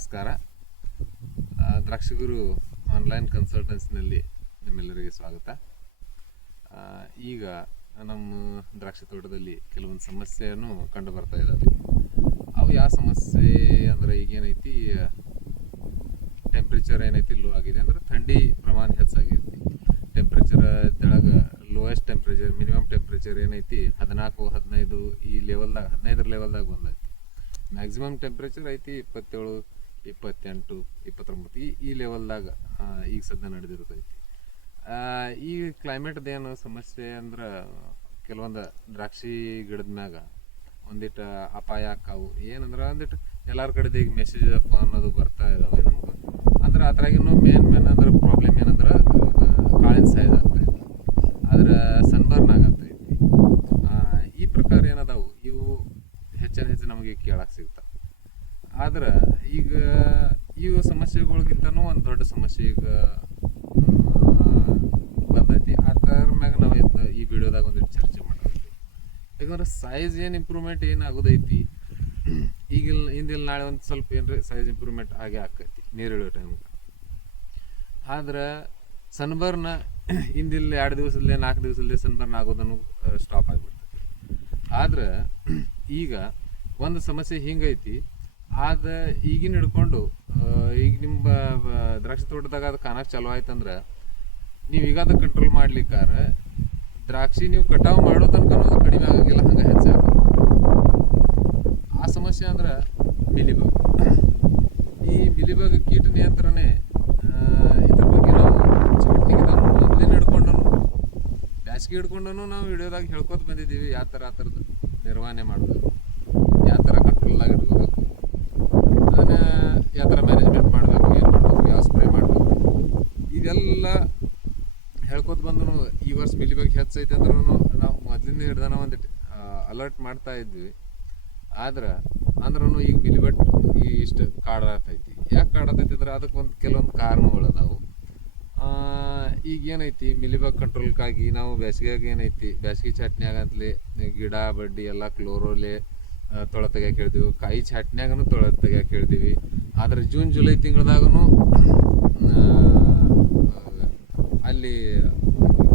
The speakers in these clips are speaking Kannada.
ನಮಸ್ಕಾರ. ದ್ರಾಕ್ಷಗುರು ಆನ್ಲೈನ್ ಕನ್ಸಲ್ಟೆನ್ಸಿನಲ್ಲಿ ನಿಮ್ಮೆಲ್ಲರಿಗೆ ಸ್ವಾಗತ. ಈಗ ನಮ್ಮ ದ್ರಾಕ್ಷಿ ತೋಟದಲ್ಲಿ ಕೆಲವೊಂದು ಸಮಸ್ಯೆಯನ್ನು ಕಂಡು ಬರ್ತಾ ಇದ್ದಾವೆ ಅವು ಯಾವ ಸಮಸ್ಯೆ ಅಂದ್ರೆ ಈಗೇನೈತಿ ಟೆಂಪ್ರೇಚರ್ ಏನೈತಿ ಲೋ ಆಗಿದೆ ಅಂದ್ರೆ ಥಂಡಿ ಪ್ರಮಾಣ ಹೆಚ್ಚಾಗೈತಿ ಟೆಂಪ್ರೇಚರ್ ತೆಳಗ ಲೋಯೆಸ್ಟ್ ಟೆಂಪ್ರೇಚರ್ ಮಿನಿಮಮ್ ಟೆಂಪ್ರೇಚರ್ ಏನೈತಿ, ಹದಿನಾಲ್ಕು, ಹದಿನೈದು, ಈ ಲೆವೆಲ್ದಾಗ ಹದಿನೈದರ ಲೆವೆಲ್ದಾಗ ಬಂದೈತಿ. ಮ್ಯಾಕ್ಸಿಮಮ್ ಟೆಂಪ್ರೇಚರ್ ಐತಿ ಇಪ್ಪತ್ತೇಳು ಇಪ್ಪತ್ತೆಂಟು, ಇಪ್ಪತ್ತೊಂಬತ್ತು, ಈ ಈ ಲೆವೆಲ್ದಾಗ ಈಗ ಸದ್ಯ ನಡೆದಿರ್ತೈತಿ. ಈ ಕ್ಲೈಮೇಟ್ದ ಏನು ಸಮಸ್ಯೆ ಅಂದ್ರೆ, ಕೆಲವೊಂದು ದ್ರಾಕ್ಷಿ ಗಿಡದ ಮ್ಯಾಗ ಒಂದಿಟ್ಟು ಅಪಾಯ ಆಕಾವು ಏನಂದ್ರೆ ಒಂದಿಟ್ಟು ಎಲ್ಲರ ಕಡೆದು ಈಗ ಮೆಸೇಜ್ ಫೋನ್ ಅನ್ನೋದು ಬರ್ತಾ ಇದಾವೆ ನಮ್ಗೆ. ಅಂದ್ರೆ ಅದ್ರಾಗಿನೂ ಮೇನ್ ಮೇನ್ ಅಂದ್ರೆ ಪ್ರಾಬ್ಲಮ್ ಏನಂದ್ರೆ ಕಾಳಿನ ಸೈಜ್ ಆಗ್ತೈತಿ. ಆದ್ರೆ ಸನ್ಬರ್ನ್ ಆಗತ್ತೈತಿ ಈ ಪ್ರಕಾರ ಏನದಾವು? ಇವು ಹೆಚ್ಚಿನ ಹೆಚ್ಚು ನಮಗೆ ಕೇಳಕ್ಕೆ ಸಿಗ್ತಾವೆ. ಆದ್ರೆ ಈಗ ಈಗ ಸಮಸ್ಯೆಗಳಿಗಿಂತನೂ ಒಂದು ದೊಡ್ಡ ಸಮಸ್ಯೆ ಈಗ ಬಂದೈತಿ. ಆ ಥರ ಮ್ಯಾಗ ನಾವು ಈ ವಿಡಿಯೋದಾಗ ಒಂದು ಚರ್ಚೆ ಮಾಡೋದು ಯಾಕಂದ್ರೆ ಸೈಜ್ ಏನು ಇಂಪ್ರೂವ್ಮೆಂಟ್ ಏನು ಆಗೋದೈತಿ ಈಗಿಲ್ಲ ಹಿಂದಿಲ್ಲ ನಾಳೆ ಒಂದು ಸ್ವಲ್ಪ ಏನ್ರಿ ಸೈಜ್ ಇಂಪ್ರೂವ್ಮೆಂಟ್ ಆಗೇ ಆಕೈತಿ, ನೀರು ಇಳಿಯೋ ಟೈಮ್ಗೆ ಆದ್ರೆ ಸನ್ಬರ್ನ ಹಿಂದಿಲ್ಲ ಎರಡು ದಿವಸದಲ್ಲೇ ನಾಲ್ಕು ದಿವಸದಲ್ಲೇ ಸನ್ಬರ್ನ್ ಆಗೋದನ್ನು ಸ್ಟಾಪ್ ಆಗಿಬಿಡ್ತೈತಿ. ಆದ್ರೆ, ಈಗ ಒಂದು ಸಮಸ್ಯೆ ಹಿಂಗೈತಿ ಆದ ಈಗಿನ ಹಿಡ್ಕೊಂಡು ಈಗ ನಿಮ್ಮ ದ್ರಾಕ್ಷಿ ತೋಟದಾಗ ಅದು ಕಾಣಕ್ಕೆ ಚಾಲೂ ಆಯ್ತಂದ್ರೆ, ನೀವು ಈಗ ಅದು ಕಂಟ್ರೋಲ್ ಮಾಡ್ಲಿಕ್ಕಾರ, ದ್ರಾಕ್ಷಿ ನೀವು ಕಟಾವು ಮಾಡೋ ತನಕ ಕಡಿಮೆ ಆಗಂಗಿಲ್ಲ, ಹಂಗೆ ಹೆಚ್ಚಾಗ ಆ ಸಮಸ್ಯೆ ಅಂದ್ರೆ ಮಿಲಿಬಗ್. ಈ ಮಿಲಿಬಗ್ ಕೀಟ ನಿಯಂತ್ರಣೆ ಇದ್ರ ಬಗ್ಗೆ ನಾವು ಚಟ್ನಿಗೆ ಮೊದಲಿನ ಹಿಡ್ಕೊಂಡನು. ಬ್ಯಾಸ್ಗೆ ಹಿಡ್ಕೊಂಡನು ನಾವು ವಿಡಿಯೋದಾಗ ಹೇಳ್ಕೊತ ಬಂದಿದ್ದೀವಿ, ಯಾವ ಥರ ಆ ಥರದ್ದು ನಿರ್ವಹಣೆ ಮಾಡಬೇಕು, ಯಾವ ಥರ ಕಂಟ್ರೋಲ್ದಾಗ ಇಟ್ಕೋಬೇಕು ಯಾವ ಥರ ಮ್ಯಾನೇಜ್ಮೆಂಟ್ ಮಾಡಬೇಕು ಏನು ಮಾಡಬೇಕು ಯಾವ ಸ್ಪ್ರೇ ಮಾಡಬೇಕು. ಇದೆಲ್ಲ ಹೇಳ್ಕೊತ ಬಂದ್ರು ಈ ವರ್ಷ ಮಿಲಿಬಗ್ ಹೆಚ್ಚೈತೆ ಅಂದ್ರೂ ನಾವು ಮೊದಲಿಂದ ಹಿಡ್ದಾನ ಒಂದು ಅಲರ್ಟ್ ಮಾಡ್ತಾ ಇದ್ವಿ. ಆದ್ರೆ ಅಂದ್ರೂ ಈಗ ಮಿಲಿಬಟ್ ಈ ಇಷ್ಟು ಕಾಡಾತೈತಿ ಯಾಕೆ ಕಾಡತೈತಿ ಅಂದ್ರೆ ಅದಕ್ಕೆ ಒಂದು ಕೆಲವೊಂದು ಕಾರಣಗಳು ನಾವು ಆ, ಈಗ ಏನೈತಿ ಮಿಲಿಬಾಗ್ ಕಂಟ್ರೋಲ್ಗಾಗಿ ನಾವು ಬೇಸಿಗೆಯಾಗ ಏನೈತಿ ಬೇಸಿಗೆ ಚಟ್ನ್ಯಾಗ ಅಂತಲೇ ಗಿಡ ಬಡ್ಡಿ ಎಲ್ಲ ಕ್ಲೋರೋಲೆ ತೊಳೆ ತೆಗಿಯಕ್ಕೆ ಹೇಳ್ತೀವಿ. ಕಾಯಿ ಚಾಟ್ನ್ಯಾಗನು ತೊಳೆ ತೆಗಿಯಕ್ಕೆ ಹೇಳ್ತೀವಿ. ಆದ್ರೆ ಜೂನ್, ಜುಲೈ ತಿಂಗಳದಾಗೂ ಅಲ್ಲಿ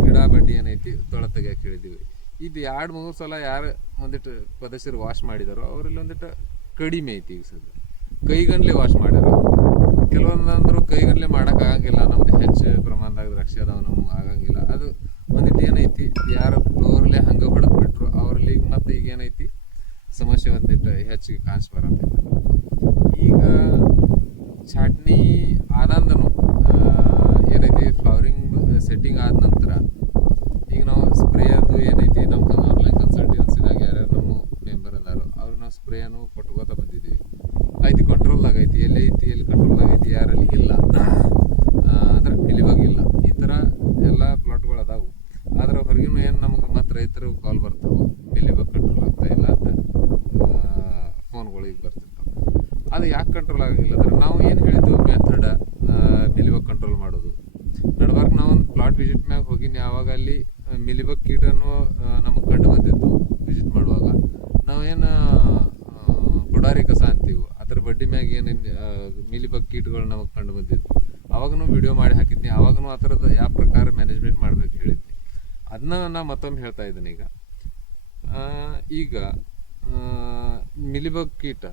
ಗಿಡ ಬಡ್ಡಿ ಏನೈತಿ ತೊಳೆ ತೆಗಿಯಕ್ಕೆ ಹೇಳಿದೀವಿ ಇದು ಎರಡು, ಮೂರು ಸಲ ಯಾರು ಒಂದಿಟ್ಟು ಪದಸ್ಯರು ವಾಶ್ ಮಾಡಿದಾರೋ ಅವರಲ್ಲಿ ಒಂದಿಟ್ಟು ಕಡಿಮೆ ಐತಿ ಈಗ ಸದ್ಯ. ಕೈಗನ್ಲೆ ವಾಶ್ ಮಾಡ್ಯಾರ. ಕೆಲವೊಂದಂದ್ರು ಕೈಗನ್ಲೆ ಮಾಡೋಕ್ಕಾಗಂಗಿಲ್ಲ ನಮ್ದು ಹೆಚ್ಚು ಪ್ರಮಾಣದಾಗ ದ್ರಾಕ್ಷಿ ಅದಾವ ನಮ್ಗೆ ಆಗಂಗಿಲ್ಲ ಅದು ಒಂದಿಟ್ಟು ಏನೈತಿ ಯಾರು ಫ್ಲೋರ್ಲೆ ಹಂಗೆ ಹೊಡೆದ್ ಬಿಟ್ರು ಅವ್ರಲ್ಲಿ ಈಗ ಮತ್ತೆ ಈಗ ಏನೈತಿ ಸಮಸ್ಯೆ ಒಂದಿಟ್ಟು ಹೆಚ್ಚಿಗೆ ಕಾಣಿಸಿ ಬರತ್ತಿತ್ತು ಈಗ ಚಟ್ನಿ ಆದಂದನು ಏನೈತಿ ಫ್ಲವರಿಂಗ್ ಸೆಟ್ಟಿಂಗ್ ಆದ ನಂತರ, ಈಗ ನಾವು ಸ್ಪ್ರೇ ಅದು ಏನೈತಿ ನಮ್ಮ ಆನ್ಲೈನ್ ಕನ್ಸಲ್ಟೆನ್ಸಿದಾಗ ಯಾರ್ಯಾರು ನಮ್ಮ ಮೆಂಬರ್ ಅದಾರೋ ಅವ್ರು ನಾವು ಸ್ಪ್ರೇನು ಕೊಟ್ಕೋತ ಬಂದಿದ್ದೀವಿ. ಐತಿ ಕಂಟ್ರೋಲ್ ಐತಿ ಎಲ್ಲಿ ಐತಿ, ಎಲ್ಲಿ ಕಂಟ್ರೋಲ್ದಾಗ ಐತಿ ಯಾರಲ್ಲಿ ಇಲ್ಲ. ಅಂದ್ರೆ ತಿಳಿವಾಗಿಲ್ಲ ಈ ಥರ ಎಲ್ಲ ಪ್ಲಾಟ್ಗಳು ಅದಾವು. ಆದ್ರೆ ಹೊರಗಿನ ಏನು ನಮಗೆ ಮತ್ತೆ ರೈತರು ಕಾಲ್ ಬರ್ತಾವೆ ಮಿಲಿವಾಗ ಕಂಟ್ರೋಲ್ ಆಗ್ತಾ ಇಲ್ಲ ಅಂತ. ಫೋನ್ಗಳಿಗೆ ಬರ್ತಿರ್ತಾವೆ. ಅದು ಯಾಕೆ ಕಂಟ್ರೋಲ್ ಆಗಂಗಿಲ್ಲ? ಅಂದ್ರೆ ನಾವು ಏನು ಹೇಳಿದ್ವಿ ಮೆಥಡ್ ಮಿಲಿಬಗ್ ಕಂಟ್ರೋಲ್ ಮಾಡೋದು. ನಡುವಾಗ ನಾವು ಒಂದು ಪ್ಲಾಟ್ ವಿಸಿಟ್ ಮ್ಯಾಗ ಹೋಗಿನಿ ಯಾವಾಗ ಅಲ್ಲಿ ಮಿಲಿಬಗ್ ಕೀಟನು ನಮಗೆ ಕಂಡು ಬಂದಿತ್ತು ವಿಸಿಟ್ ಮಾಡುವಾಗ. ನಾವೇನು ಪುಡಾರಿ ಕಸ ಅಂತೀವಿ, ಅದ್ರ ಬಡ್ಡಿ ಮ್ಯಾಗ ಏನು ಮಿಲಿಬಗ್ ಕೀಟಗಳು ನಮಗೆ ಕಂಡು ಬಂದಿತ್ತು ಅವಾಗೂ ವಿಡಿಯೋ ಮಾಡಿ ಹಾಕಿದ್ನಿ. ಅವಾಗೂ ಆ ಥರದ ಯಾವ ಪ್ರಕಾರ ಮ್ಯಾನೇಜ್ಮೆಂಟ್ ಮಾಡ್ಬೇಕು ಹೇಳಿದ್ನಿ. ಅದನ್ನ ನಾ ಮತ್ತೊಮ್ಮೆ ಹೇಳ್ತಾ ಇದ್ದೀನಿ ಈಗ. ಈಗ ಮಿಲಿಬಗ್ ಕೀಟ,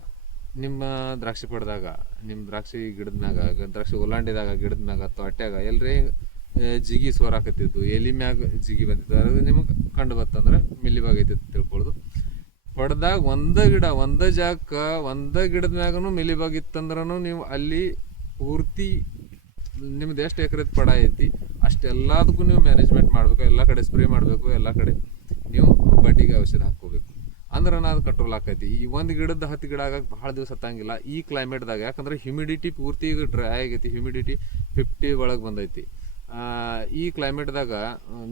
ನಿಮ್ಮ ದ್ರಾಕ್ಷಿ ಪಡ್ದಾಗ ನಿಮ್ಮ ದ್ರಾಕ್ಷಿ ಗಿಡದ ಮ್ಯಾಗ ದ್ರಾಕ್ಷಿ ಒಲಾಂಡಿದಾಗ ಮ್ಯಾಗ ತೊಟ್ಯಾಗ ಎಲ್ರಿ ಜಿಗಿ ಸೋರಾಕತ್ತಿದ್ದು, ಎಲಿ ಮ್ಯಾಗ ಜಿಗಿ ಬಂದಿದ್ದು ಅದ್ರ ನಿಮಗೆ ಕಂಡು ಬತ್ತಂದ್ರೆ ಮಿಲಿಬಾಗ್ ಐತಿ ತಿಳ್ಕೊಳ್ಳೋದು ಹೊಡೆದಾಗ ಒಂದ ಗಿಡ, ಒಂದ ಜಾಗಕ್ಕೆ ಒಂದ ಗಿಡದ ಮ್ಯಾಗನು ಮಿಲಿಬಗ್ ಇತ್ತಂದ್ರೂ ನೀವು ಅಲ್ಲಿ ಪೂರ್ತಿ ನಿಮ್ದು ಎಷ್ಟು ಎಕರೆ ಪಡ ಐತಿ, ಅಷ್ಟೆಲ್ಲದಕ್ಕೂ ನೀವು ಮ್ಯಾನೇಜ್ಮೆಂಟ್ ಮಾಡಬೇಕು, ಎಲ್ಲ ಕಡೆ ಸ್ಪ್ರೇ ಮಾಡಬೇಕು, ಎಲ್ಲ ಕಡೆ. ನೀವು ಬಡ್ಡಿಗೆ ಔಷಧ ಹಾಕ್ಕೋಬೇಕು ಅಂದ್ರೆ ನಾ ಅದು ಕಂಟ್ರೋಲ್ ಆಕೈತಿ. ಈ ಒಂದು ಗಿಡದ ಹತ್ತು ಗಿಡ ಆಗಕ್ಕೆ ಭಾಳ ದಿವಸ ಹತ್ತಂಗಿಲ್ಲ. ಈ ಕ್ಲೈಮೇಟ್ದಾಗ ಯಾಕಂದ್ರೆ ಹ್ಯುಮಿಡಿಟಿ ಪೂರ್ತಿ ಡ್ರೈ ಆಗೈತಿ. ಹ್ಯುಮಿಡಿಟಿ ಫಿಫ್ಟಿ ಒಳಗೆ ಬಂದೈತಿ. ಈ ಕ್ಲೈಮೇಟ್ದಾಗ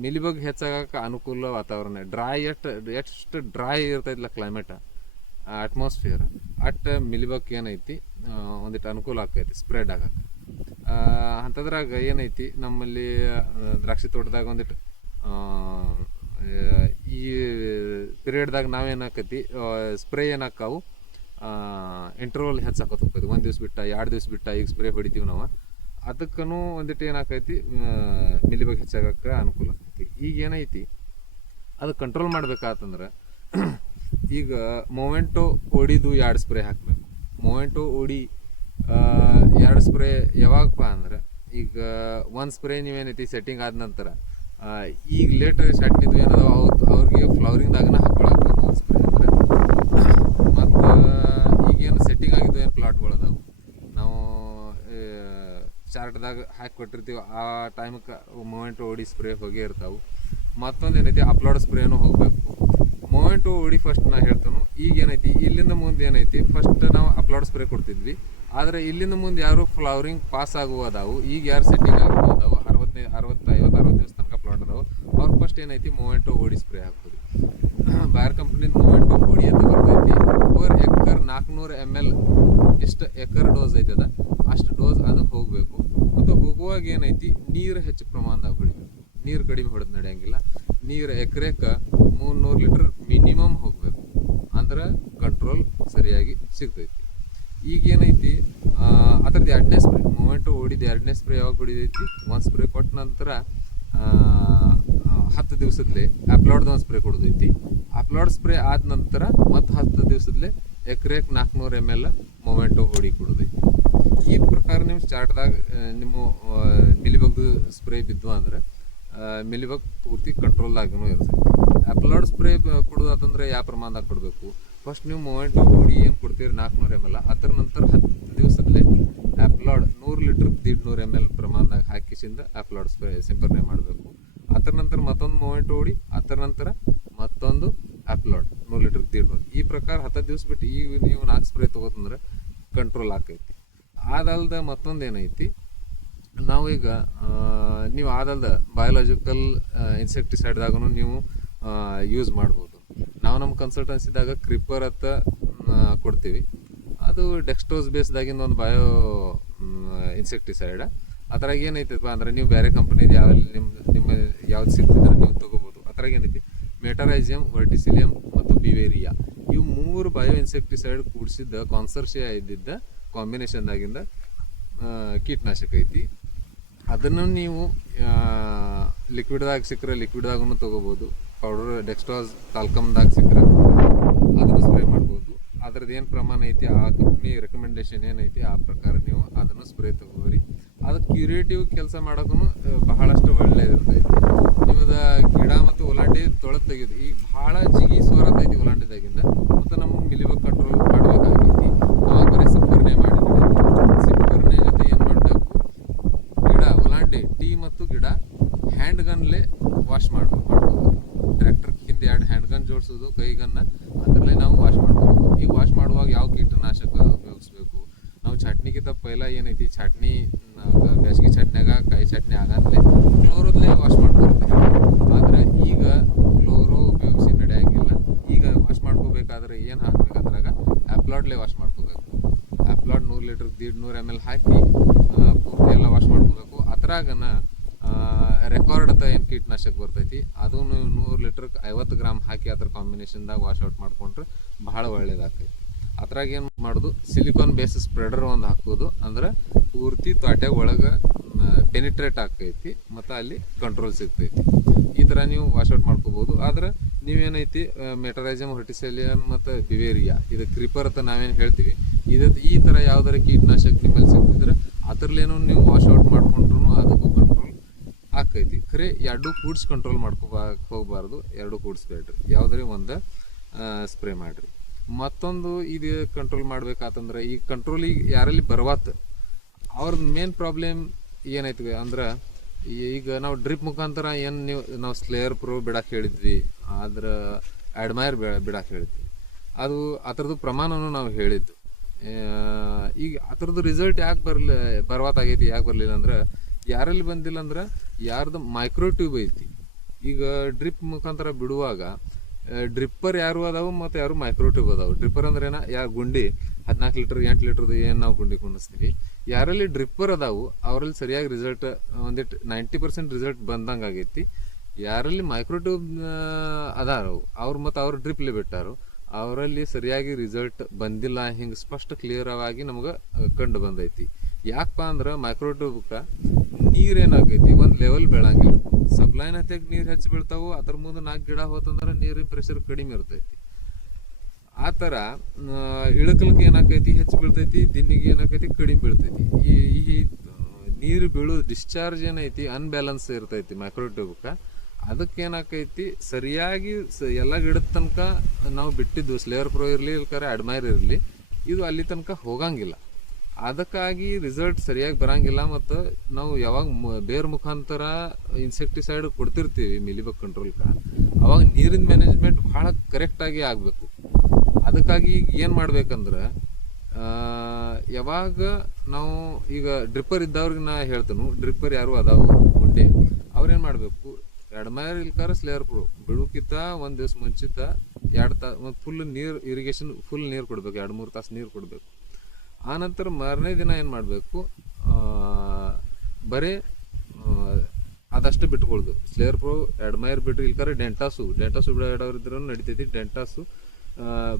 ಮಿಲಿಬಗ್ ಹೆಚ್ಚಾಗಕ್ಕೆ ಅನುಕೂಲ ವಾತಾವರಣ. ಡ್ರೈ ಎಷ್ಟು ಎಷ್ಟು ಡ್ರೈ ಇರ್ತೈತಿಲ್ಲ ಕ್ಲೈಮೇಟ್ ಅಟ್ಮಾಸ್ಫಿಯರ್ ಅಟ್ ಮಿಲಿಬಗ್ ಏನೈತಿ? ಒಂದಿಟ್ಟು ಅನುಕೂಲ ಆಕೈತಿ ಸ್ಪ್ರೆಡ್ ಆಗಕ್ಕೆ ಅಂಥದ್ರಾಗ ಏನೈತಿ? ನಮ್ಮಲ್ಲಿ ದ್ರಾಕ್ಷಿ ತೋಟದಾಗ ಒಂದಿಟ್ಟು ಈ ಪಿರಿಯಡ್ದಾಗ ನಾವೇನಾಕತಿ ಸ್ಪ್ರೇ ಏನಾಕಾವು ಇಂಟರ್ವಲ್ ಹೆಚ್ಚಾಕೋತ ಹೋಗ್ತೈತಿ. ಒಂದು ದಿವ್ಸ ಬಿಟ್ಟ, ಎರಡು ದಿವ್ಸ ಬಿಟ್ಟ, ಈಗ ಸ್ಪ್ರೇ ಹೊಡಿತೀವಿ ನಾವು. ಅದಕ್ಕೂ ಒಂದಿಟ್ಟು ಏನಾಕೈತಿ ಮಿಲಿಬಗ್ ಹೆಚ್ಚಾಗಕ್ಕೆ ಅನುಕೂಲ ಆಗ್ತೈತಿ. ಈಗ ಏನೈತಿ? ಅದು ಕಂಟ್ರೋಲ್ ಮಾಡ್ಬೇಕಾತಂದ್ರೆ, ಈಗ ಮೊಮೆಂಟೋ ಓಡಿದು ಎರಡು ಸ್ಪ್ರೇ ಹಾಕಬೇಕು. ಮೊಮೆಂಟೋ ಓಡಿ ಎರಡು ಸ್ಪ್ರೇ ಯಾವಾಗಪ್ಪ ಅಂದ್ರೆ, ಈಗ ಒಂದು ಸ್ಪ್ರೇ ನೀವೇನೈತಿ ಸೆಟ್ಟಿಂಗ್ ಆದ ನಂತರ ಈಗ ಲೇಟ್ ಇದು ಏನದಾವ ಅವ್ರು, ಅವ್ರಿಗೆ ಫ್ಲವರಿಂಗ್ದಾಗನ ಹಾಕೊಳಕ್ಬೇಕು ಒಂದು ಸ್ಪ್ರೇ ಅಂದ್ರೆ ಮತ್ತು ಈಗೇನು ಸೆಟ್ಟಿಂಗ್ ಆಗಿದ್ದು ಏನು ಪ್ಲಾಟ್ಗಳು ಅದಾವು? ನಾವು ಚಾರ್ಟ್ದಾಗ ಹಾಕಿ ಕೊಟ್ಟಿರ್ತೀವಿ, ಆ ಟೈಮಕ್ಕೆ ಮೂಮೆಂಟ್ ಓಡಿ ಸ್ಪ್ರೇ ಹೋಗೇ ಇರ್ತಾವೆ. ಮತ್ತೊಂದು ಏನೈತಿ ಅಪ್ಲೋಡ್ ಸ್ಪ್ರೇನು ಹೋಗಬೇಕು. ಮೂಮೆಂಟು ಓಡಿ ಫಸ್ಟ್ ನಾ ಹೇಳ್ತಾನು, ಈಗ ಏನೈತಿ, ಇಲ್ಲಿಂದ ಮುಂದೆ ಏನೈತಿ ಫಸ್ಟ್ ನಾವು ಅಪ್ಲೋಡ್ ಸ್ಪ್ರೇ ಕೊಡ್ತಿದ್ವಿ. ಆದರೆ ಇಲ್ಲಿಂದ ಮುಂದೆ ಯಾರು ಫ್ಲವರಿಂಗ್ ಪಾಸ್ ಆಗುವ ಅದಾವು ಈಗ ಯಾರು ಸೆಟ್ಟಿಂಗ್ ಆಗುವ ಅದಾವು ಅರವತ್ತನೇ ಅರವತ್ತು ಐವತ್ತು ಅರವತ್ತು ದಿವಸ ಅವ್ರು ಫಸ್ಟ್ ಏನೈತಿ ಮೊಮೆಂಟೋ ಓಡಿ ಸ್ಪ್ರೇ ಹಾಕೋದು ಬೇರೆ ಕಂಪ್ನಿದ ಮೊಮೆಂಟೋ ಓಡಿ ಅಂತ ಬರ್ತೈತಿ. ಪರ್ ಎಕರ್ ನಾಲ್ಕುನೂರು ಎಂ ಎಲ್ ಎಷ್ಟು ಎಕರ್ ಡೋಸ್ ಐತದ ಅಷ್ಟು ಡೋಸ್ ಅದು ಹೋಗಬೇಕು. ಮತ್ತು ಹೋಗುವಾಗ ಏನೈತಿ, ನೀರು ಹೆಚ್ಚು ಪ್ರಮಾಣದಾಗ ಹೊಡಿಬೇಕು. ನೀರು ಕಡಿಮೆ ಹೊಡೆದು ನಡೆಯಂಗಿಲ್ಲ. ನೀರು ಎಕರೆಕ ಮೂರ್ನೂರು ಲೀಟರ್ ಮಿನಿಮಮ್ ಹೋಗಬೇಕು. ಅಂದ್ರೆ ಕಂಟ್ರೋಲ್ ಸರಿಯಾಗಿ ಸಿಗ್ತೈತಿ. ಈಗ ಏನೈತಿ ಅದ್ರದ್ದು ಎರಡನೇ ಸ್ಪ್ರೇ ಮೂಮೆಂಟು ಓಡಿದ ಎರಡನೇ ಸ್ಪ್ರೇ ಯಾವಾಗ ಹೊಡಿದೈತಿ? ಒಂದು ಸ್ಪ್ರೇ ಕೊಟ್ಟ ನಂತರ ಹತ್ತು ದಿವಸದ್ಲೆ ಅಪ್ಲೋಡ್ದ ಸ್ಪ್ರೇ ಕೊಡೋದೈತಿ. ಅಪ್ಲೋಡ್ ಸ್ಪ್ರೇ ಆದ ನಂತರ ಮತ್ತು ಹತ್ತು ದಿವಸದಲ್ಲಿ ಎಕ್ರೆಕ್ ನಾಲ್ಕುನೂರು ಎಂ ಎಲ್ ಮೊಮೆಂಟೋ ಹೊಡಿ ಕೊಡೋದೈತಿ. ಈ ಪ್ರಕಾರ ನಿಮ್ಮ ಸ್ಟಾರ್ಟ್ದಾಗ ನಿಮ್ಮ ಮಿಲಿಬಗ್ದು ಸ್ಪ್ರೇ ಬಿದ್ದು ಅಂದ್ರೆ ಮಿಲಿಬಗ್ ಪೂರ್ತಿ ಕಂಟ್ರೋಲ್ದಾಗೂ ಇರ್ತೈತಿ. ಅಪ್ಲೋಡ್ ಸ್ಪ್ರೇ ಕೊಡೋದಾದಂದ್ರೆ ಯಾವ ಪ್ರಮಾಣದಾಗ ಕೊಡಬೇಕು? ಫಸ್ಟ್ ನೀವು ಮೊಮೆಂಟೋ ಹೊಡಿ ಏನು ಕೊಡ್ತೀರಿ ನಾಲ್ಕುನೂರು ಎಂ ಎಲ್ ಅದರ ನಂತರ ಹತ್ತು ದಿವಸದಲ್ಲೇ ಅಪ್ಲೋಡ್ ನೂರು ಲೀಟ್ರ್ ದೀಡ್ ನೂರು ಎಂ ಎಲ್ ಪ್ರಮಾಣದಾಗ ಹಾಕಿಸಿಂದ ಅಪ್ಲೋಡ್ ಸ್ಪ್ರೇ ಸಿಂಪರಣೆ ಮಾಡಬೇಕು. ಅದರ ನಂತರ ಮತ್ತೊಂದು ಮೂಮೆಂಟ್ ಓಡಿ ಅದರ ನಂತರ ಮತ್ತೊಂದು ಅಪ್ಲೋಡ್ ನೂರು ಲೀಟರ್ ದೀಡ್ ಈ ಪ್ರಕಾರ ಹತ್ತು ದಿವಸ ಬಿಟ್ಟು ಈಗ ನೀವು ನಾಲ್ಕು ಸ್ಪ್ರೇ ತೊಗೋತಂದ್ರೆ ಕಂಟ್ರೋಲ್ ಆಕೈತಿ. ಅದಲ್ದ ಮತ್ತೊಂದು ಏನೈತಿ? ನಾವು ಈಗ ನೀವು ಆದಲ್ದ ಬಯೋಲಾಜಿಕಲ್ ಇನ್ಸೆಕ್ಟಿಸೈಡ್ದಾಗೂ ನೀವು ಯೂಸ್ ಮಾಡ್ಬೋದು. ನಾವು ನಮ್ಮ ಕನ್ಸಲ್ಟೆನ್ಸಿದಾಗ ಕ್ರಿಪ್ಪರ್ ಅಂತ ಕೊಡ್ತೀವಿ. ಅದು ಡೆಕ್ಸ್ಟೋಸ್ ಬೇಸ್ದಾಗಿಂದ ಒಂದು ಬಯೋ ಇನ್ಸೆಕ್ಟಿಸೈಡ್ ಅದ್ರಾಗ ಏನೈತಪ್ಪ ಅಂದ್ರೆ ನೀವು ಬೇರೆ ಕಂಪ್ನಿದು ಯಾವ ನಿಮ್ಮ ನಿಮ್ಮ ಯಾವ್ದು ಸಿಗ್ತಿದ್ರೆ ನೀವು ತೊಗೋಬೋದು. ಅದ್ರಾಗ ಏನೈತಿ? ಮೆಟರೈಸಿಯಂ ವರ್ಟಿಸಿಲಿಯಂ ಮತ್ತು ಬಿವೇರಿಯಾ ಇವು ಮೂರು ಬಯೋ ಇನ್ಸೆಕ್ಟಿಸೈಡ್ ಕೂಡಿಸಿದ್ದ ಕಾನ್ಸರ್ಷಿಯ ಇದ್ದಿದ್ದ ಕಾಂಬಿನೇಷನ್ದಾಗಿಂದ ಕೀಟನಾಶಕ ಐತಿ. ಅದನ್ನು ನೀವು ಲಿಕ್ವಿಡ್ದಾಗ ಸಿಕ್ಕರೆ ಲಿಕ್ವಿಡ್ದಾಗೂ ತೊಗೋಬೋದು. ಪೌಡರ್ ಡೆಕ್ಸ್ಟಾಸ್ ಟಾಲ್ಕಮ್ದಾಗ ಸಿಕ್ಕರೆ ಅದನ್ನು ಸ್ಪ್ರೇ ಮಾಡ್ಬೋದು. ಅದ್ರದ್ದು ಏನು ಪ್ರಮಾಣ ಐತಿ? ಆ ಕಂಪ್ನಿ ರೆಕಮೆಂಡೇಶನ್ ಏನೈತಿ? ಆ ಪ್ರಕಾರ ನೀವು ಅದನ್ನು ಸ್ಪ್ರೇ ತಗೋರಿ. ಅದು ಕ್ಯೂರೇಟಿವ್ ಕೆಲಸ ಮಾಡೋಕ್ಕೂ ಬಹಳಷ್ಟು ಒಳ್ಳೆಯದಿರ್ತೈತಿ ನಿಮ್ಮದು ಗಿಡ ಮತ್ತು ಉಲಾಂಡಿ ತೊಳೆದು ತೆಗೆಯೋದು ಈಗ ಭಾಳ ಜಿಗಿ ಸೋರತೈತಿ ಉಲಾಂಡಿದಾಗಿಂದ ಮತ್ತು ನಮಗೆ ಮಿಲಿಬಗ್ ಕಂಟ್ರೋಲ್ ಮಾಡಬೇಕಾಗೈತಿ ಅವಾಗ ಬರೀ ಸಿಂಪರಣೆ ಮಾಡಿದ್ರೆ ಸಿಂಪರಣೆ ಜೊತೆ ಏನು ಮಾಡಬೇಕು ಗಿಡ ಉಲಾಂಡಿ ಟೀ ಮತ್ತು ಗಿಡ ಹ್ಯಾಂಡ್ ಗನ್ಲೆ ವಾಶ್ ಮಾಡ್ಬೇಕು ಮಾಡ್ಬೋದು ಟ್ರ್ಯಾಕ್ಟರ್ ಹಿಂದೆ ಎರಡು ಹ್ಯಾಂಡ್ ಗನ್ ಜೋಡಿಸೋದು ಕೈಗನ್ನ ಅದರಲ್ಲೇ ನಾವು ವಾಶ್ ಮಾಡ್ಬೋದು ಈ ವಾಶ್ ಮಾಡುವಾಗ ಯಾವ ಕೀಟನಾಶಕ ಉಪಯೋಗಿಸ್ಬೇಕು ನಾವು ಚಟ್ನಿಗಿಂತ ಪೈಲ ಏನೈತಿ ಚಟ್ನಿ ಬೇಸಿಗೆ ಚಟ್ನ್ಯಾಗ ಕಾಯಿ ಚಟ್ನಿ ಆಗಂತಲೇ ಕ್ಲೋರದ್ಲೇ ವಾಶ್ ಮಾಡ್ಕೊಳ್ತೇವೆ ಆದ್ರೆ ಈಗ ಕ್ಲೋರೋ ಉಪಯೋಗಿಸಿ ನಡೆಯಂಗಿಲ್ಲ ಈಗ ವಾಶ್ ಮಾಡ್ಕೋಬೇಕಾದ್ರೆ ಏನು ಹಾಕ್ಬೇಕಂದ್ರಾಗ ಅಪ್ಲಾಡ್ಲೇ ವಾಶ್ ಮಾಡ್ಕೋಬೇಕು ಅಪ್ಲಾಡ್ ನೂರು ಲೀಟ್ರ್ ಎಲ್ ಹಾಕಿ ಪೂರ್ತಿ ಎಲ್ಲ ವಾಶ್ ಮಾಡ್ಕೋಬೇಕು. ಅದ್ರಾಗನ ರೆಕಾರ್ಡ್ ಅಂತ ಏನು ಕೀಟನಾಶಕ ಬರ್ತೈತಿ, ಅದನ್ನು ನೂರು ಲೀಟ್ರಕ್ಕೆ ಐವತ್ತು ಗ್ರಾಮ್ ಹಾಕಿ ಅದ್ರ ಕಾಂಬಿನೇಷನ್ದಾಗ ವಾಶ್ ಔಟ್ ಮಾಡ್ಕೊಂಡ್ರೆ ಭಾಳ ಒಳ್ಳೇದಾಗ್ತೈತಿ. ಅದ್ರಾಗ ಏನು ಮಾಡೋದು ಸಿಲಿಕಾನ್ ಬೇಸ್ ಸ್ಪ್ರೆಡರ್ ಒಂದು ಹಾಕೋದು, ಅಂದ್ರೆ ಪೂರ್ತಿ ತ್ವಾಟೆ ಒಳಗೆ ಪೆನಿಟ್ರೇಟ್ ಆಗ್ತೈತಿ, ಮತ್ತು ಅಲ್ಲಿ ಕಂಟ್ರೋಲ್ ಸಿಗ್ತೈತಿ. ಈ ಥರ ನೀವು ವಾಶ್ ಔಟ್ ಮಾಡ್ಕೋಬೋದು. ಆದ್ರೆ ನೀವೇನೈತಿ ಮೆಟರೈಸಮ್ ಹರ್ಟಿಸೆಲಿಯಮ್ ಮತ್ತು ಬಿವೇರಿಯಾ ಇದು ಕ್ರಿಪರ್ ಅಂತ ನಾವೇನು ಹೇಳ್ತೀವಿ ಇದು, ಈ ಥರ ಯಾವ್ದಾರ ಕೀಟನಾಶಕ ನಿಮ್ಮಲ್ಲಿ ಸಿಗ್ತಿದ್ರೆ ಅದರಲ್ಲೇನೋ ನೀವು ವಾಶ್ ಔಟ್ ಮಾಡ್ಕೊಂಡ್ರು ಅದಕ್ಕೂ ಕಂಟ್ರೋಲ್ ಆಕೈತಿ ಖರೆ, ಎರಡು ಕೂಡ್ಸ್ ಕಂಟ್ರೋಲ್ ಮಾಡ್ಕೋಬಾಕ್ ಹೋಗಬಾರ್ದು. ಎರಡು ಕೂಡಿಸ್ಬೇಡ್ರಿ ಯಾವುದ್ರಿ ಒಂದು ಸ್ಪ್ರೇ ಮಾಡಿರಿ. ಮತ್ತೊಂದು ಇದು ಕಂಟ್ರೋಲ್ ಮಾಡ್ಬೇಕಾತಂದ್ರೆ ಈ ಕಂಟ್ರೋಲಿಗೆ ಯಾರಲ್ಲಿ ಬರ್ವಾತ್ ಅವ್ರದ್ದು ಮೇನ್ ಪ್ರಾಬ್ಲಮ್ ಏನಾಯ್ತವೆ ಅಂದ್ರೆ ಈಗ ನಾವು ಡ್ರಿಪ್ ಮುಖಾಂತರ ಏನು ನೀವು, ನಾವು ಸ್ಲೇಯರ್ ಪ್ರೋ ಬಿಡಕ್ಕೆ ಹೇಳಿದ್ವಿ, ಆದ್ರೆ ಅಡ್ಮೈರ್ ಬಿಡಕ್ಕೆ ಹೇಳಿದ್ವಿ. ಅದು, ಅದರದ್ದು ಪ್ರಮಾಣನೂ ನಾವು ಹೇಳಿದ್ದು. ಆ, ಥರದ್ದು ರಿಸಲ್ಟ್ ಯಾಕೆ ಬರಲಿ ಬರ್ವಾತಾಗೈತಿ ಯಾಕೆ ಬರಲಿಲ್ಲ ಅಂದ್ರೆ ಯಾರಲ್ಲಿ ಬಂದಿಲ್ಲ ಅಂದ್ರೆ ಯಾರ್ದು ಮೈಕ್ರೋ ಟ್ಯೂಬ್ ಐತಿ. ಈಗ ಡ್ರಿಪ್ ಮುಖಾಂತರ ಬಿಡುವಾಗ ಡ್ರಿಪ್ಪರ್ ಯಾರು ಅದಾವು ಮತ್ತು ಯಾರು ಮೈಕ್ರೋ ಟ್ಯೂಬ್ ಅದಾವು. ಡ್ರಿಪ್ಪರ್ ಅಂದ್ರೆ ಏನ? ಯಾ ಗುಂಡಿ ಹದಿನಾಲ್ಕು ಲೀಟರ್ ಎಂಟು ಲೀಟ್ರದ್ದು ಏನು ನಾವು ಗುಂಡಿ ಕುಣಿಸ್ತೀವಿ ಯಾರಲ್ಲಿ ಡ್ರಿಪ್ಪರ್ ಅದಾವು ಅವರಲ್ಲಿ ಸರಿಯಾಗಿ ರಿಸಲ್ಟ್ ಒಂದಿಟ್ಟು ನೈಂಟಿ ಪರ್ಸೆಂಟ್ ರಿಸಲ್ಟ್ ಬಂದಂಗೆ ಆಗೈತಿ ಯಾರಲ್ಲಿ ಮೈಕ್ರೋ ಟ್ಯೂಬ್ ಅದಾರು ಅವ್ರು ಮತ್ತು ಅವ್ರು ಡ್ರಿಪ್ಲಿ ಬಿಟ್ಟಾರು ಅವರಲ್ಲಿ ಸರಿಯಾಗಿ ರಿಸಲ್ಟ್ ಬಂದಿಲ್ಲ, ಹಿಂಗೆ ಸ್ಪಷ್ಟ ಕ್ಲಿಯರ್ ಆಗಿ ನಮಗೆ ಕಂಡು ಬಂದೈತಿ. ಯಾಕಪ್ಪ ಅಂದ್ರೆ ಮೈಕ್ರೋಟ್ಯೂಬ್ಕ ನೀರೇನಾಗೈತಿ ಒಂದು ಲೆವೆಲ್ ಬೆಳಂಗಿಲ್ಲ. ಸಬ್ಲೈನ್ ಹತ್ತಿಯಾಗ ನೀರು ಹೆಚ್ಚು ಬೀಳ್ತಾವು, ಅದ್ರ ಮುಂದೆ ನಾಲ್ಕು ಗಿಡ ಹೋತಂದ್ರೆ ನೀರಿನ ಪ್ರೆಷರ್ ಕಡಿಮೆ ಇರ್ತೈತಿ. ಆ ಥರ ಇಳಕಲಕ್ಕೆ ಏನಾಕೈತಿ? ಹೆಚ್ಚು ಬೀಳ್ತೈತಿ, ದಿನ್ನಿಗೆ ಏನಾಕೈತಿ? ಕಡಿಮೆ ಬೀಳ್ತೈತಿ. ಈ ಈ ನೀರು ಬೀಳೋ ಡಿಸ್ಚಾರ್ಜ್ ಏನೈತಿ? ಅನ್ಬ್ಯಾಲೆನ್ಸ್ ಇರ್ತೈತಿ ಮೈಕ್ರೋಟ್ಯೂಬ್ಕ ಅದಕ್ಕೆ ಏನಾಕೈತಿ ಸರಿಯಾಗಿ ಸ ಎಲ್ಲ ಗಿಡದ ತನಕ ನಾವು ಬಿಟ್ಟಿದ್ದು ಸ್ಲೇವರ್ ಪ್ರೋ ಇರಲಿ ಇಲ್ಕರೆ ಅಡ್ಮೈರ್ ಇರಲಿ, ಇದು ಅಲ್ಲಿ ತನಕ ಹೋಗಂಗಿಲ್ಲ. ಅದಕ್ಕಾಗಿ ರಿಸಲ್ಟ್ ಸರಿಯಾಗಿ ಬರಂಗಿಲ್ಲ ಮತ್ತು ನಾವು ಯಾವಾಗ ಮ- ಬೇರ್ ಮುಖಾಂತರ ಇನ್ಸೆಕ್ಟಿಸೈಡ್ ಕೊಡ್ತಿರ್ತೀವಿ ಮಿಲಿಬಗ್ ಕಂಟ್ರೋಲ್ಕ ಅವಾಗ ನೀರಿನ ಮ್ಯಾನೇಜ್ಮೆಂಟ್ ಭಾಳ ಕರೆಕ್ಟಾಗಿ ಆಗಬೇಕು. ಅದಕ್ಕಾಗಿ ಈಗ ಏನು ಮಾಡ್ಬೇಕಂದ್ರೆ ಯಾವಾಗ ನಾವು ಈಗ ಡ್ರಿಪ್ಪರ್ ಇದ್ದವ್ರಿಗೆ ನಾ ಹೇಳ್ತೇನೆ ಡ್ರಿಪ್ಪರ್ ಯಾರು ಅದಾವು? ಗುಂಡೆ ಅವ್ರೇನು ಮಾಡಬೇಕು? ಎಡಮೈರ್ ಇಲ್ಕಾರ ಸ್ಲೇಯರ್ ಪ್ರೋ ಬಿಡುಕಿತ ಒಂದು ದಿವಸ ಮುಂಚಿತ ಎರಡು ತಾ ಫುಲ್ ನೀರು ಇರಿಗೇಷನ್ ಫುಲ್ ನೀರು ಕೊಡಬೇಕು, ಎರಡು ಮೂರು ತಾಸು ನೀರು ಕೊಡಬೇಕು. ಆನಂತರ ಮಾರನೇ ದಿನ ಏನು ಮಾಡಬೇಕು ಬರೀ ಅದಷ್ಟು ಬಿಟ್ಕೊಳ್ದು ಸ್ಲೇಯರ್ ಪ್ರೋ ಎಡ್ಮೈರ್ ಬಿಟ್ಟರೆ ಇಲ್ಕಾರೆ ಡೆಂಟಾಸು ಡೆಂಟಾಸು ಬಿಡೋರಿದ್ರು ನಡಿತೈತಿ ಡೆಂಟಾಸು.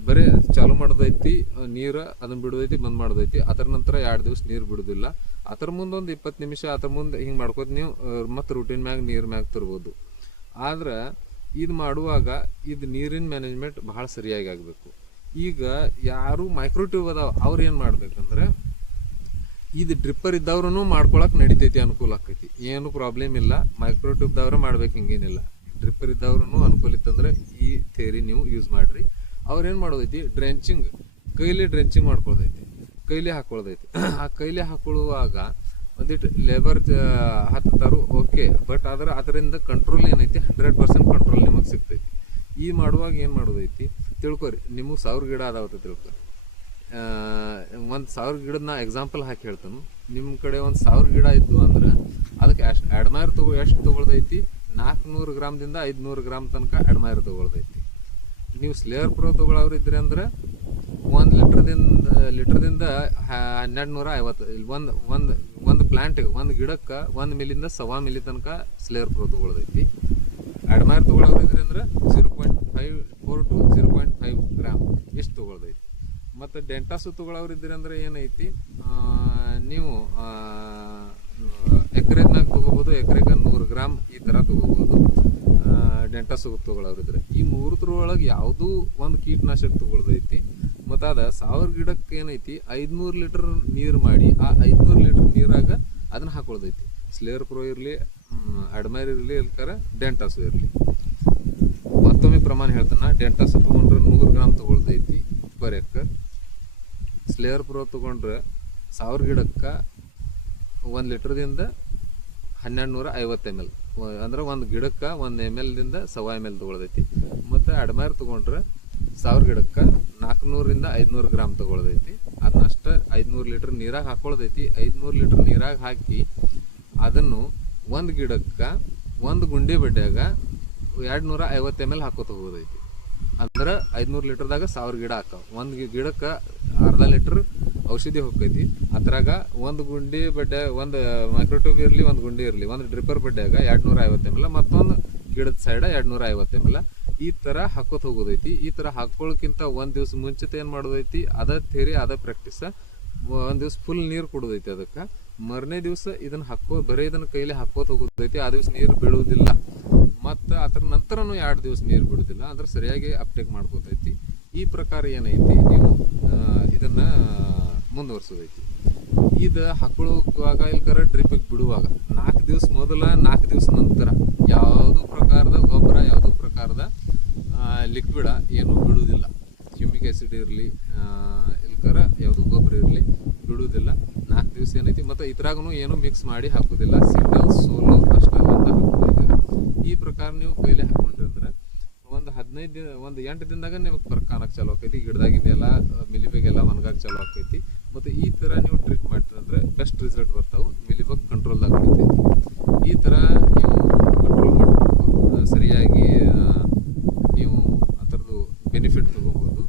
ಬರೀ ಚಾಲು ಮಾಡೋದೈತಿ ನೀರು ಅದನ್ನ ಬಿಡೋದೈತಿ, ಬಂದ್ ಮಾಡೋದೈತಿ. ಅದರ ನಂತರ ಎರಡು ದಿವಸ ನೀರು ಬಿಡೋದಿಲ್ಲ. ಅದ್ರ ಮುಂದೆ ಒಂದು ಇಪ್ಪತ್ತು ನಿಮಿಷ, ಅದ್ರ ಮುಂದೆ ಹಿಂಗೆ ಮಾಡ್ಕೋತ ನೀವು ಮತ್ತೆ ರೂಟೀನ್ ಮ್ಯಾಗ ನೀರು ಮ್ಯಾಗ ತರ್ಬೋದು. ಆದ್ರೆ ಇದು ಮಾಡುವಾಗ ಇದು ನೀರಿನ ಮ್ಯಾನೇಜ್ಮೆಂಟ್ ಭಾಳ ಸರಿಯಾಗಿ ಆಗಬೇಕು. ಈಗ ಯಾರು ಮೈಕ್ರೋಟ್ಯೂಬ್ ಅದಾವ, ಅವ್ರು ಏನು ಮಾಡ್ಬೇಕಂದ್ರೆ ಇದು ಡ್ರಿಪ್ಪರ್ ಇದ್ದವ್ರೂ ಮಾಡ್ಕೊಳಕ್ಕೆ ನಡಿತೈತಿ ಅನುಕೂಲ ಆಕೈತಿ. ಏನು ಪ್ರಾಬ್ಲಮ್ ಇಲ್ಲ ಮೈಕ್ರೋಟ್ಯೂಬ್ದವ್ರ ಮಾಡ್ಬೇಕು ಹಿಂಗೇನಿಲ್ಲ. ಡ್ರಿಪ್ಪರ್ ಇದ್ದವ್ರು ಅನುಕೂಲ ಇತ್ತಂದ್ರೆ ಈ ಥೇರಿ ನೀವು ಯೂಸ್ ಮಾಡ್ರಿ. ಅವ್ರು ಏನು ಮಾಡೋದೈತಿ ಡ್ರೆಂಚಿಂಗ್ ಕೈಲಿ ಡ್ರೆಂಚಿಂಗ್ ಮಾಡ್ಕೊಳ್ದೈತಿ, ಕೈಲಿ ಹಾಕೊಳ್ದೈತಿ. ಆ ಕೈಲಿ ಹಾಕೊಳ್ಳುವಾಗ ಒಂದಿಟ್ಟು ಲೇಬರ್ ಹತ್ತಾರು ಓಕೆ ಬಟ್ ಆದ್ರೆ ಅದರಿಂದ ಕಂಟ್ರೋಲ್ ಏನೈತಿ? ಹಂಡ್ರೆಡ್ ಪರ್ಸೆಂಟ್ ಕಂಟ್ರೋಲ್ ನಿಮಗೆ ಸಿಗ್ತೈತಿ. ಈ ಮಾಡುವಾಗ ಏನು ಮಾಡೋದೈತಿ? ತಿಳ್ಕೊರಿ, ನಿಮಗೆ ಸಾವಿರ ಗಿಡ ಅದಾವತ್ತ ತಿಳ್ಕೊರಿ. ಒಂದು ಸಾವಿರ ಗಿಡದ ನಾ ಎಕ್ಸಾಂಪಲ್ ಹಾಕಿ ಹೇಳ್ತಾನು. ನಿಮ್ಮ ಕಡೆ ಒಂದು ಸಾವಿರ ಗಿಡ ಇದ್ದು ಅಂದ್ರೆ, ಅದಕ್ಕೆ ಅಷ್ಟು ಅಡ್ಮೈರ್ ತಗೋ, ಎಷ್ಟು ತೊಗೊಳ್ದೈತಿ? ನಾಲ್ಕುನೂರು ಗ್ರಾಮ್ದಿಂದ ಐದುನೂರು ಗ್ರಾಮ್ ತನಕ ಅಡ್ಮೈರ್ ತೊಗೊಳ್ದೈತಿ. ನೀವು ಸ್ಲೇಯರ್ ಪ್ರೋ ತೊಗೊಳವ್ರು ಇದ್ರಿ ಅಂದ್ರೆ, ಒಂದು ಲೀಟ್ರದಿಂದ ಲೀಟ್ರದಿಂದ ಹನ್ನೆರಡು ನೂರ ಐವತ್ತು, ಒಂದು ಒಂದು ಒಂದು ಪ್ಲಾಂಟಿಗೆ ಒಂದು ಗಿಡಕ್ಕೆ ಒಂದು ಮಿಲಿಂದ ಸವಾ ಮಿಲಿ ತನಕ ಸ್ಲೇರ್ ಪ್ರೋ ತೊಗೊಳ್ದೈತಿ ಅಡ್ಮೈರ್ ತೊಗೊಳವ್ರು ಇದ್ರಿ ಅಂದ್ರೆ zero point five four to zero point five gram ಇಷ್ಟು ತೊಗೊಳ್ದೈತಿ ಮತ್ತು ಡೆಂಟಾಸು ತೊಗೊಳವ್ರು ಇದ್ದೀರಿ ಅಂದ್ರೆ ಏನೈತಿ? ನೀವು ಎಕರೆ ಮ್ಯಾಗ ತೊಗೋಬೋದು, ಎಕರೆಗೆ ನೂರು ಗ್ರಾಮ್ ಈ ಥರ ತೊಗೋಬೋದು ಡೆಂಟಾಸು ತೊಗೊಳವ್ರು ಇದ್ರೆ ಈ ಒಳಗೆ ಯಾವುದೂ ಒಂದು ಕೀಟನಾಶಕ ತೊಗೊಳ್ದೈತಿ ಅದ ಸಾವಿರ ಗಿಡಕ್ಕೆ ಏನೈತಿ, ಐದುನೂರು ಲೀಟರ್ ನೀರು ಮಾಡಿ, ಆ ಐದುನೂರು ಲೀಟರ್ ನೀರಾಗ ಅದನ್ನ ಹಾಕೊಳ್ದೈತಿ. ಸ್ಲೇರ್ ಪ್ರೋ ಇರಲಿ ಅಡ್ಮೈರ್ ಇರಲಿ, ಇಲ್ಕಾರ ಡೆಂಟಾಸು ಇರಲಿ. ಮತ್ತೊಮ್ಮೆ ಪ್ರಮಾಣ ಹೇಳ್ತಾನೆ ಡೆಂಟಾಸು ತೊಗೊಂಡ್ರೆ ನೂರು ಗ್ರಾಮ್ ತೊಗೊಳ್ದೈತಿ ಪರ್ ಎಕರ್. ಸ್ಲೇರ್ ಪ್ರೋ ತೊಗೊಂಡ್ರೆ ಸಾವಿರ ಗಿಡಕ್ಕೆ ಒಂದು ಲೀಟ್ರದಿಂದ ಹನ್ನೆರಡು ನೂರ ಐವತ್ತು ಎಂ ಎಲ್. ಅಂದ್ರೆ ಒಂದು ಗಿಡಕ್ಕೆ ಒಂದು ಎಂ ಎಲ್ದಿಂದ ಸವಾ ಎಂ ಎಲ್ ತೊಗೊಳ್ದೈತಿ. ಮತ್ತು ಅಡ್ಮೈರ್ ತೊಗೊಂಡ್ರೆ ಸಾವಿರ ಗಿಡಕ್ಕೆ ನಾಲ್ಕುನೂರಿಂದ ಐದುನೂರು ಗ್ರಾಮ್ ತೊಗೊಳ್ದೈತಿ. ಅದನ್ನಷ್ಟ ಐದುನೂರು ಲೀಟ್ರ್ ನೀರಾಗ ಹಾಕೊಳ್ದೈತಿ. ಐದುನೂರು ಲೀಟ್ರ್ ನೀರಾಗ ಹಾಕಿ ಅದನ್ನು ಒಂದು ಗಿಡಕ್ಕೆ, ಒಂದು ಗುಂಡಿ ಬಡ್ಡ್ಯಾಗ ಎರಡು ನೂರ ಐವತ್ತು ಎಂ ಎಲ್ ಹಾಕೋತ ಹೋಗೋದೈತಿ ಅಂದ್ರೆ ಐದುನೂರು ಲೀಟ್ರ್ದಾಗ ಸಾವಿರ ಗಿಡ ಹಾಕಾವ ಒಂದು ಗಿಡಕ್ಕೆ ಅರ್ಧ ಲೀಟರ್ ಔಷಧಿ ಹೋಗ್ತೈತಿ ಅದ್ರಾಗ ಒಂದು ಗುಂಡಿ ಬಡ್ಡೆ ಒಂದು ಮೈಕ್ರೋಟ್ಯೂಬ್ ಇರಲಿ, ಒಂದು ಗುಂಡಿ ಇರಲಿ, ಒಂದು ಡ್ರಿಪ್ಪರ್ ಬಡ್ಡ್ಯಾಗ ಎರಡು ನೂರ ಐವತ್ತು ಎಂ ಎಲ್ ಮತ್ತೊಂದು ಗಿಡದ ಸೈಡ ಎರಡು ನೂರ ಐವತ್ತು ಎಂ ಎಲ್ ಈ ಥರ ಹಾಕೋತ ಹೋಗೋದೈತಿ. ಈ ಥರ ಹಾಕೊಳ್ಳೋಕ್ಕಿಂತ ಒಂದು ದಿವಸ ಮುಂಚಿತ ಏನು ಮಾಡೋದೈತಿ, ಅದ ಥೇರಿ ಅದ ಪ್ರಾಕ್ಟೀಸ್ ಒಂದು ದಿವಸ ಫುಲ್ ನೀರು ಕೊಡೋದೈತಿ ಅದಕ್ಕೆ. ಮರನೇ ದಿವಸ ಇದನ್ನ ಹಾಕೋ, ಬರೀ ಇದನ್ನ ಕೈಲಿ ಹಾಕೋತ ಹೋಗೋದೈತಿ, ಆ ದಿವಸ ನೀರು ಬೀಳುವುದಿಲ್ಲ ಮತ್ತು ಅದ್ರ ನಂತರನು ಎರಡು ದಿವಸ ನೀರು ಬಿಡುದಿಲ್ಲ, ಅಂದ್ರೆ ಸರಿಯಾಗಿ ಅಪ್ಟೇಕ್ ಮಾಡ್ಕೋತೈತಿ. ಈ ಪ್ರಕಾರ ಏನೈತಿ, ನೀವು ಇದನ್ನ ಮುಂದುವರ್ಸೋದೈತಿ. ಇದು ಹಾಕೊಳ್ಳುವಾಗ ಇಲ್ಕರ ಡ್ರಿಪ್ಪಿಗೆ ಬಿಡುವಾಗ ನಾಲ್ಕು ದಿವಸ ಮೊದಲ ನಾಲ್ಕು ದಿವಸ ನಂತರ, ಯಾವುದೂ ಪ್ರಕಾರದ, ಗೊಬ್ಬರ ಯಾವುದೂ ಪ್ರಕಾರದ ಲಿಕ್ವಿಡ ಏನೂ ಬಿಡುವುದಿಲ್ಲ. ಹ್ಯೂಮಿಕ್ ಆ್ಯಸಿಡ್ ಇರಲಿ ಇಲ್ಕರ ಯಾವುದು ಗೊಬ್ಬರ ಇರಲಿ ಬಿಡುವುದಿಲ್ಲ. ನಾಲ್ಕು ದಿವಸ ಏನೈತಿ, ಮತ್ತು ಇದ್ರಾಗೂ ಏನು ಮಿಕ್ಸ್ ಮಾಡಿ ಹಾಕೋದಿಲ್ಲ ಸಿಂಗಲ್ ಸೋಲು ಅಷ್ಟು ಅಂತ ಹಾಕೋದಿಲ್ಲ ಈ ಪ್ರಕಾರ ನೀವು ಕೈಲೇ ಹಾಕೊಂಡ್ರಿ ಅಂದ್ರೆ ಒಂದು ಹದಿನೈದು ದಿನ, ಒಂದು ಎಂಟು ದಿನದಾಗ ನಿಮಗೆ ಬರ್ ಕಾಣಕ್ಕೆ ಚಾಲು ಆಕೈತಿ. ಗಿಡದಾಗಿದ್ದೆಲ್ಲ ಮಿಲಿಬೇಗೆಲ್ಲ ಒಣಗಕ್ಕೆ ಚಾಲೂ ಆಕೈತಿ. ಮತ್ತು ಈ ಥರ ನೀವು ಟ್ರೀಟ್ ಮಾಡ್ತೀರಂದ್ರೆ ಬೆಸ್ಟ್ ರಿಸಲ್ಟ್ ಬರ್ತಾವೆ. ಮಿಲಿಬಗ್ ಕಂಟ್ರೋಲ್ದಾಗ ಈ ಥರ ನೀವು ಕಂಟ್ರೋಲ್ ಮಾಡಬೇಕು ಸರಿಯಾಗಿ ಆ, ನೀವು ಅದರದ್ದು ಬೆನಿಫಿಟ್ ತೊಗೋಬೋದು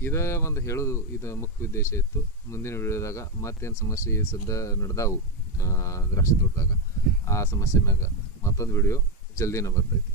ಇದೇ ಒಂದು ಹೇಳೋದು, ಇದು ಮುಖ್ಯ ಉದ್ದೇಶ ಇತ್ತು. ಮುಂದಿನ ವಿಡಿಯೋದಾಗ ಮತ್ತೇನು ಸಮಸ್ಯೆ ಸದ್ದ ನಡೆದಾವು ದ್ರಾಕ್ಷಿ ತೋಟದಾಗ, ಆ ಸಮಸ್ಯೆ ಮ್ಯಾಗ ಮತ್ತೊಂದು ವಿಡಿಯೋ ಜಲ್ದಿನ ಬರ್ತೈತಿ.